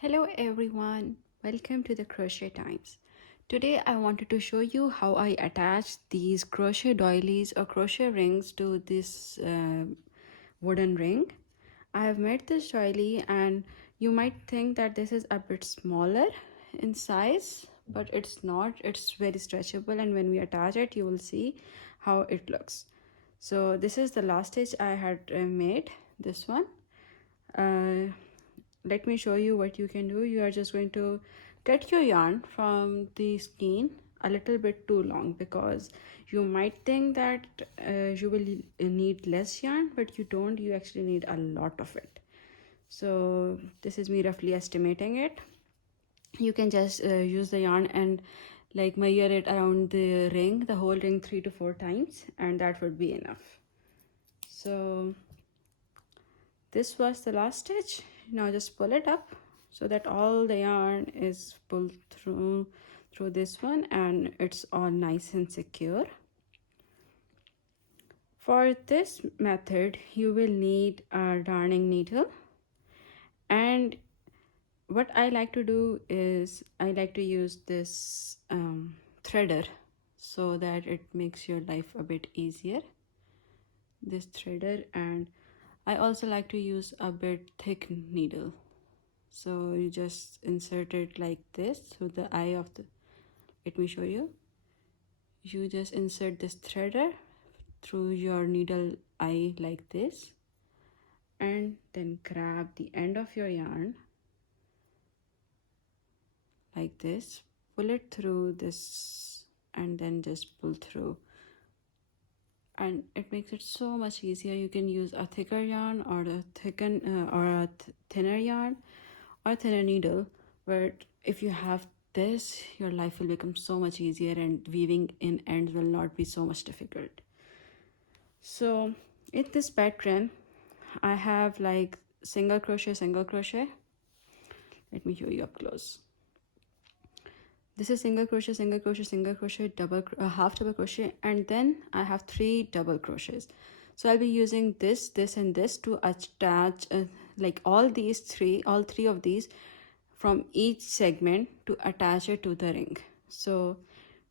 Hello everyone, welcome to the Crochet Times. Today I wanted to show you how I attach these crochet doilies or crochet rings to this wooden ring. I have made this doily and you might think that this is a bit smaller in size, but it's not. It's very stretchable, and when we attach it you will see how it looks. So this is the last stitch I had made, this one. uh, Let me show you what you can do. You are just going to cut your yarn from the skein a little bit too long, because you might think that you will need less yarn, but you don't. You actually need a lot of it. So this is me roughly estimating it. You can just use the yarn and like measure it around the ring, the whole ring, 3 to 4 times, and that would be enough. So this was the last stitch. Now just pull it up so that all the yarn is pulled through this one and it's all nice and secure. For this method you will need a darning needle, and what I like to do is I like to use this threader so that it makes your life a bit easier, this threader. And I also like to use a bit thick needle. So you just insert it like this through the eye of the, let me show you. You just insert this threader through your needle eye like this, and then grab the end of your yarn like this, pull it through this, and then just pull through. And it makes it so much easier. You can use a thicker yarn or a thinner yarn or thinner needle, but if you have this, your life will become so much easier and weaving in ends will not be so much difficult. So in this pattern I have like single crochet, single crochet. Let me show you up close. This is single crochet, single crochet, single crochet, half double crochet, and then I have 3 double crochets. So I'll be using this, and this to attach like all three of these from each segment to attach it to the ring. So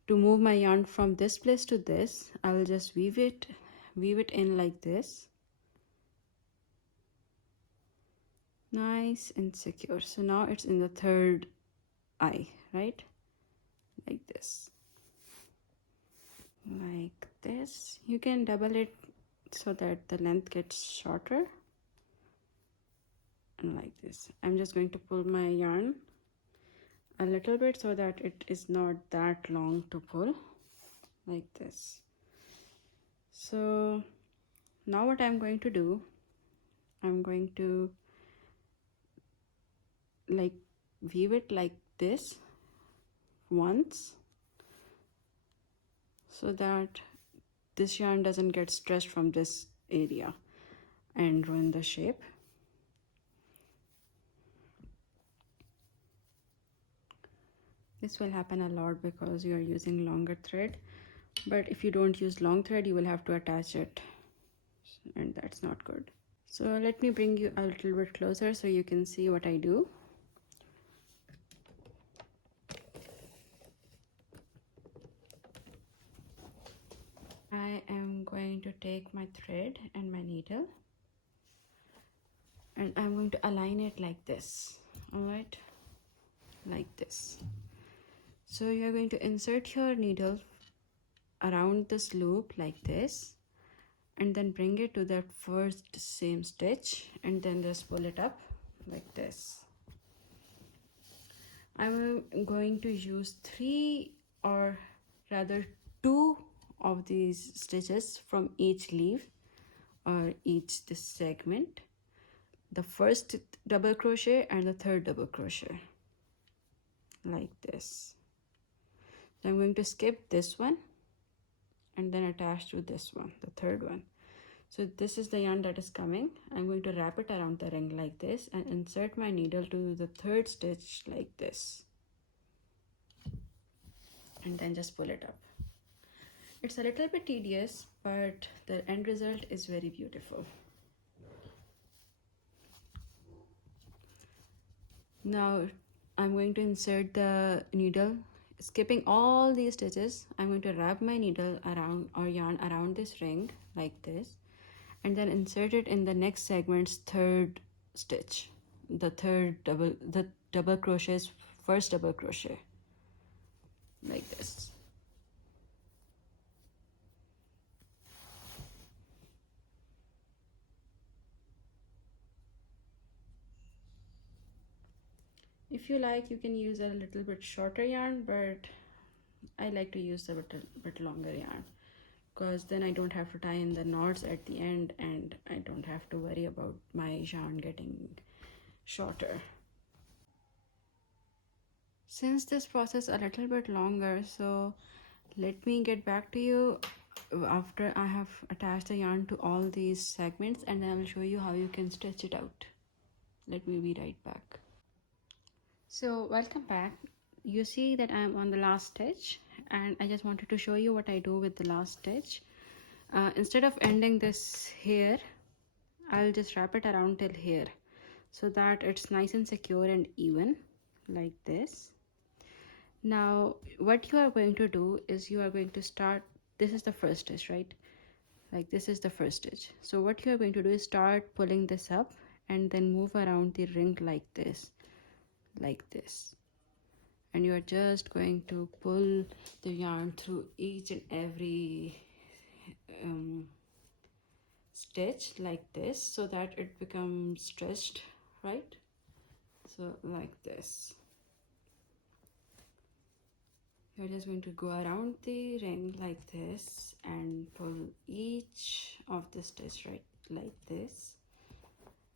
to move my yarn from this place to this, I will just weave it in like this, nice and secure. So now it's in the third eye, right? Like this, like this. You can double it so that the length gets shorter, and like this. I'm just going to pull my yarn a little bit so that it is not that long to pull, like this. So now what I'm going to do, I'm going to like weave it like this once so that this yarn doesn't get stretched from this area and ruin the shape. This will happen a lot because you are using longer thread, but if you don't use long thread you will have to attach it, and that's not good. So let me bring you a little bit closer so you can see what I do. I am going to take my thread and my needle, and I'm going to align it like this. All right, like this. So you're going to insert your needle around this loop like this, and then bring it to that first same stitch, and then just pull it up like this. I'm going to use 3 or rather 2 of these stitches from each leaf or each this segment, the first double crochet and the third double crochet, like this. So I'm going to skip this one and then attach to this one, the third one. So this is the yarn that is coming. I'm going to wrap it around the ring like this and insert my needle to the third stitch like this, and then just pull it up. It's a little bit tedious, but the end result is very beautiful. Now I'm going to insert the needle, skipping all these stitches. I'm going to wrap my needle around or yarn around this ring like this, and then insert it in the next segment's third stitch, the double crochet's first double crochet, like this. If you like, you can use a little bit shorter yarn, but I like to use a bit longer yarn, because then I don't have to tie in the knots at the end and I don't have to worry about my yarn getting shorter. Since this process a little bit longer, so let me get back to you after I have attached the yarn to all these segments, and then I will show you how you can stretch it out. Let me be right back. So welcome back. You see that I'm on the last stitch, and I just wanted to show you what I do with the last stitch. Instead of ending this here, I'll just wrap it around till here so that it's nice and secure and even, like this. Now what you are going to do is you are going to start, this is the first stitch, right? Like this is the first stitch. So what you are going to do is start pulling this up and then move around the ring like this, and you are just going to pull the yarn through each and every stitch like this so that it becomes stretched, right? So like this. You're just going to go around the ring like this and pull each of the stitch right like this.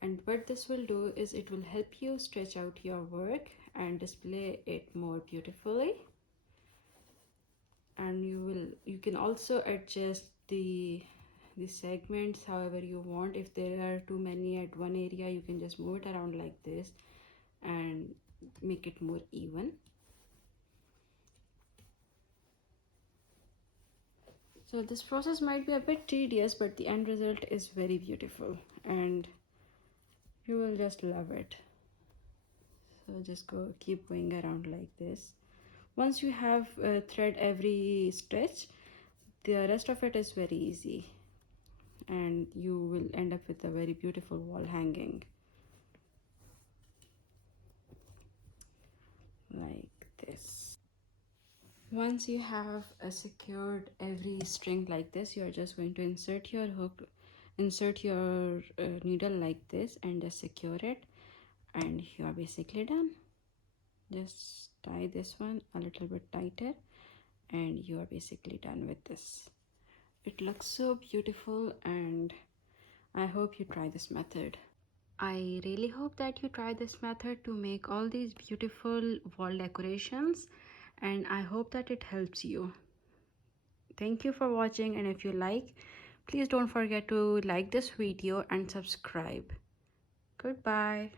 And what this will do is it will help you stretch out your work and display it more beautifully. And you can also adjust the segments however you want. If there are too many at one area, you can just move it around like this and make it more even. So this process might be a bit tedious, but the end result is very beautiful and you will just love it. So just keep going around like this. Once you have thread every stitch, the rest of it is very easy and you will end up with a very beautiful wall hanging like this. Once you have secured every string like this, you're just going to insert your hook, insert your needle like this and just secure it, and you are basically done. Just tie this one a little bit tighter and you are basically done with this. It looks so beautiful and I hope you try this method. I really hope that you try this method to make all these beautiful wall decorations, and I hope that it helps you. Thank you for watching, and if you like, please don't forget to like this video and subscribe. Goodbye.